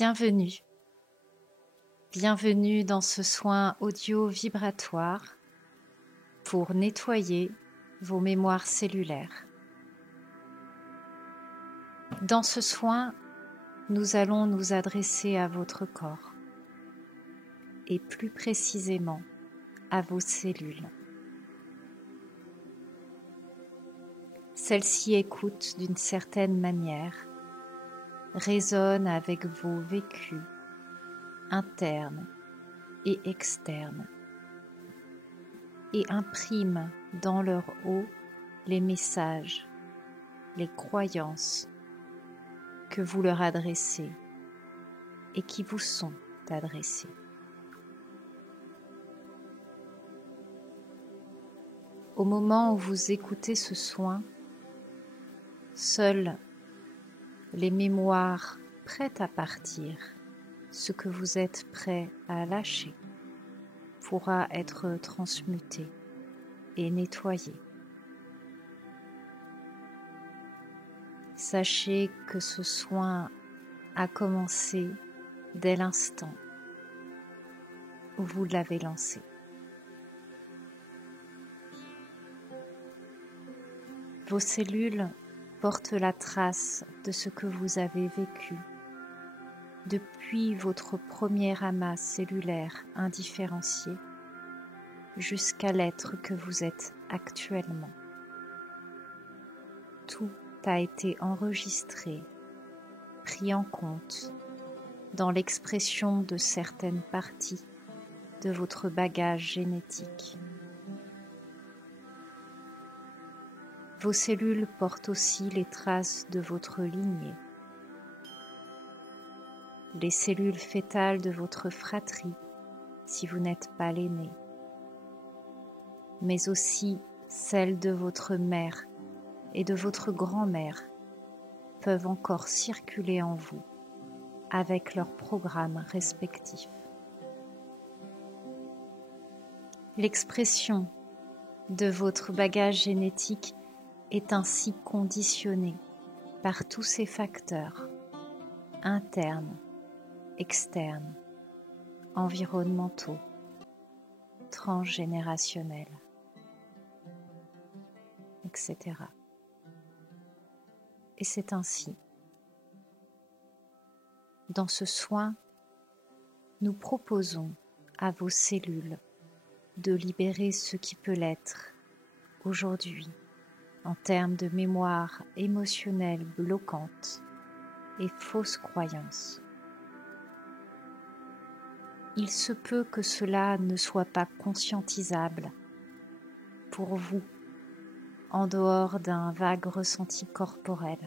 Bienvenue. Bienvenue dans ce soin audio-vibratoire pour nettoyer vos mémoires cellulaires. Dans ce soin, nous allons nous adresser à votre corps et plus précisément à vos cellules. Celles-ci écoutent d'une certaine manière, résonnent avec vos vécus internes et externes et impriment dans leur eau les messages, les croyances que vous leur adressez et qui vous sont adressées. Au moment où vous écoutez ce soin, seules les mémoires prêtes à partir, ce que vous êtes prêt à lâcher, pourra être transmuté et nettoyé. Sachez que ce soin a commencé dès l'instant où vous l'avez lancé. Vos cellules portent la trace de ce que vous avez vécu depuis votre premier amas cellulaire indifférencié jusqu'à l'être que vous êtes actuellement. Tout a été enregistré, pris en compte dans l'expression de certaines parties de votre bagage génétique. Vos cellules portent aussi les traces de votre lignée, les cellules fœtales de votre fratrie, si vous n'êtes pas l'aîné, mais aussi celles de votre mère et de votre grand-mère peuvent encore circuler en vous avec leurs programmes respectifs. L'expression de votre bagage génétique est ainsi conditionnée par tous ces facteurs internes, externes, environnementaux, transgénérationnels, etc. Et c'est ainsi. Dans ce soin, nous proposons à vos cellules de libérer ce qui peut l'être aujourd'hui en termes de mémoire émotionnelle bloquante et fausses croyances. Il se peut que cela ne soit pas conscientisable pour vous en dehors d'un vague ressenti corporel.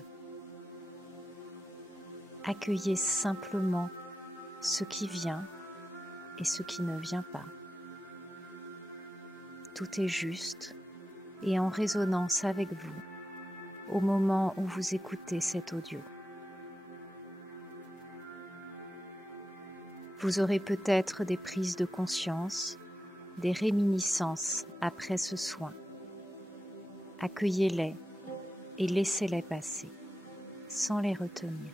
Accueillez simplement ce qui vient et ce qui ne vient pas. Tout est juste et en résonance avec vous au moment où vous écoutez cet audio. Vous aurez peut-être des prises de conscience, des réminiscences après ce soin. Accueillez-les et laissez-les passer, sans les retenir.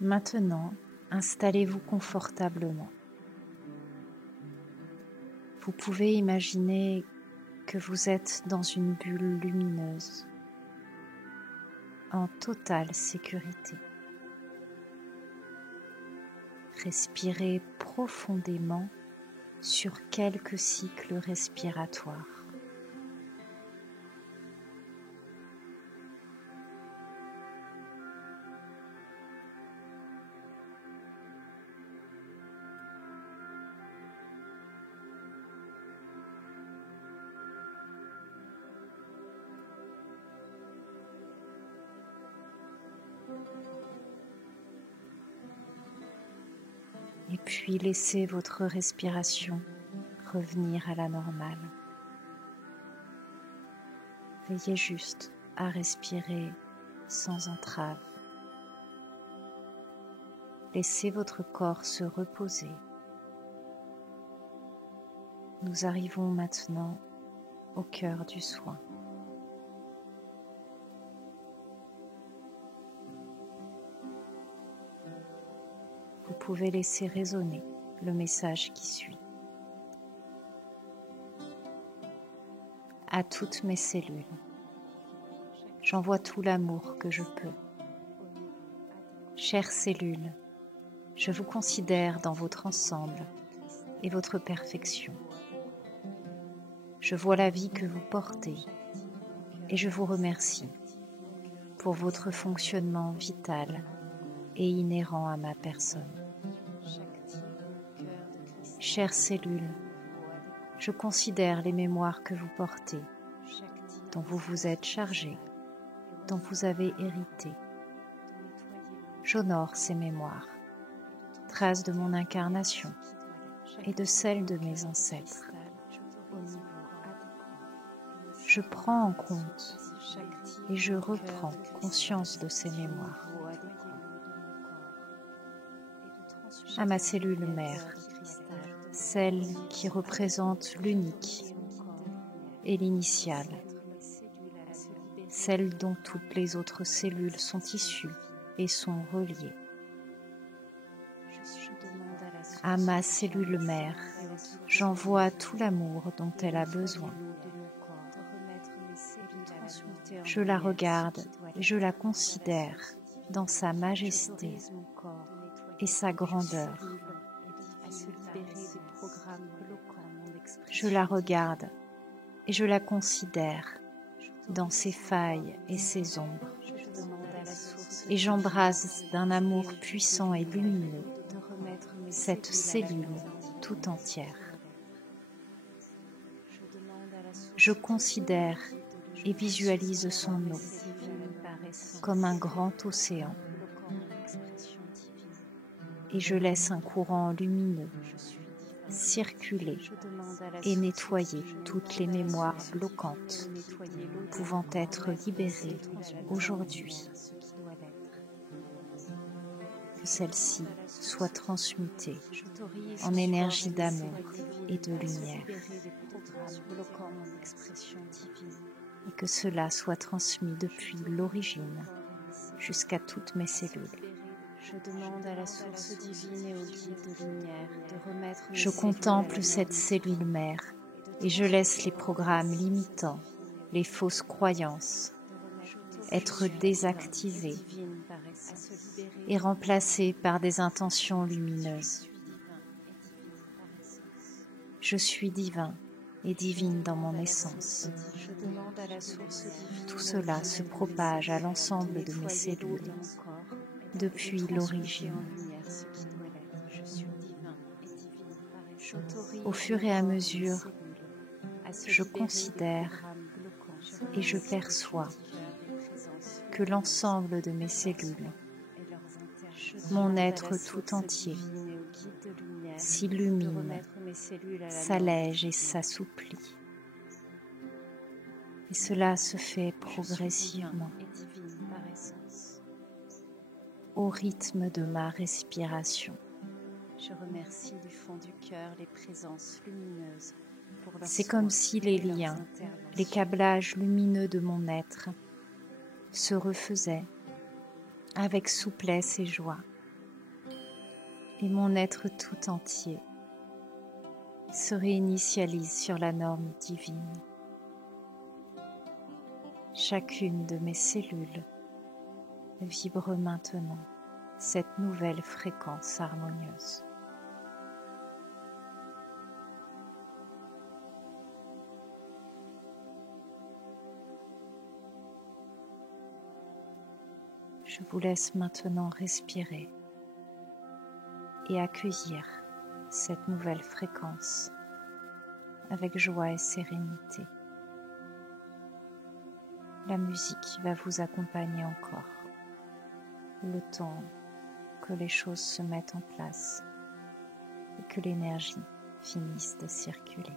Maintenant, installez-vous confortablement. Vous pouvez imaginer que vous êtes dans une bulle lumineuse, en totale sécurité. Respirez profondément sur quelques cycles respiratoires. Et puis laissez votre respiration revenir à la normale. Veillez juste à respirer sans entrave. Laissez votre corps se reposer. Nous arrivons maintenant au cœur du soin. vous pouvez laisser résonner le message qui suit. À toutes mes cellules, j'envoie tout l'amour que je peux. Chères cellules, je vous considère dans votre ensemble et votre perfection. Je vois la vie que vous portez et je vous remercie pour votre fonctionnement vital et inhérent à ma personne. Chères cellules, je considère les mémoires que vous portez, dont vous vous êtes chargés, dont vous avez hérité. J'honore ces mémoires, traces de mon incarnation et de celles de mes ancêtres. Je prends en compte et je reprends conscience de ces mémoires. À ma cellule mère, celle qui représente l'unique et l'initiale, celle dont toutes les autres cellules sont issues et sont reliées. À ma cellule mère, j'envoie tout l'amour dont elle a besoin. Je la regarde et je la considère dans sa majesté et sa grandeur. Je la regarde et je la considère dans ses failles et ses ombres. Et j'embrasse d'un amour puissant et lumineux cette cellule tout entière. Je considère et visualise son eau comme un grand océan. Et je laisse un courant lumineux circuler et nettoyer toutes les mémoires bloquantes pouvant être libérées aujourd'hui. Que celle-ci soit transmutée en énergie d'amour et de lumière. Et que cela soit transmis depuis l'origine jusqu'à toutes mes cellules. Je demande à la source divine et au guide de lumière de remettre. Je contemple cette cellule mère et je laisse les programmes limitants, les fausses croyances être désactivés et remplacés par des intentions lumineuses. Je suis divin et divine dans mon essence. Tout cela se propage à l'ensemble de mes cellules depuis l'origine. Au fur et à mesure, je considère et je perçois que l'ensemble de mes cellules, mon être tout entier, s'illumine, s'allège et s'assouplit. Et cela se fait progressivement, au rythme de ma respiration. Je remercie du fond du cœur les présences lumineuses. C'est comme si les liens, les câblages lumineux de mon être se refaisaient avec souplesse et joie. Et mon être tout entier se réinitialise sur la norme divine. Chacune de mes cellules vibre maintenant cette nouvelle fréquence harmonieuse. Je vous laisse maintenant respirer et accueillir cette nouvelle fréquence avec joie et sérénité. La musique va vous accompagner encore, le temps que les choses se mettent en place et que l'énergie finisse de circuler.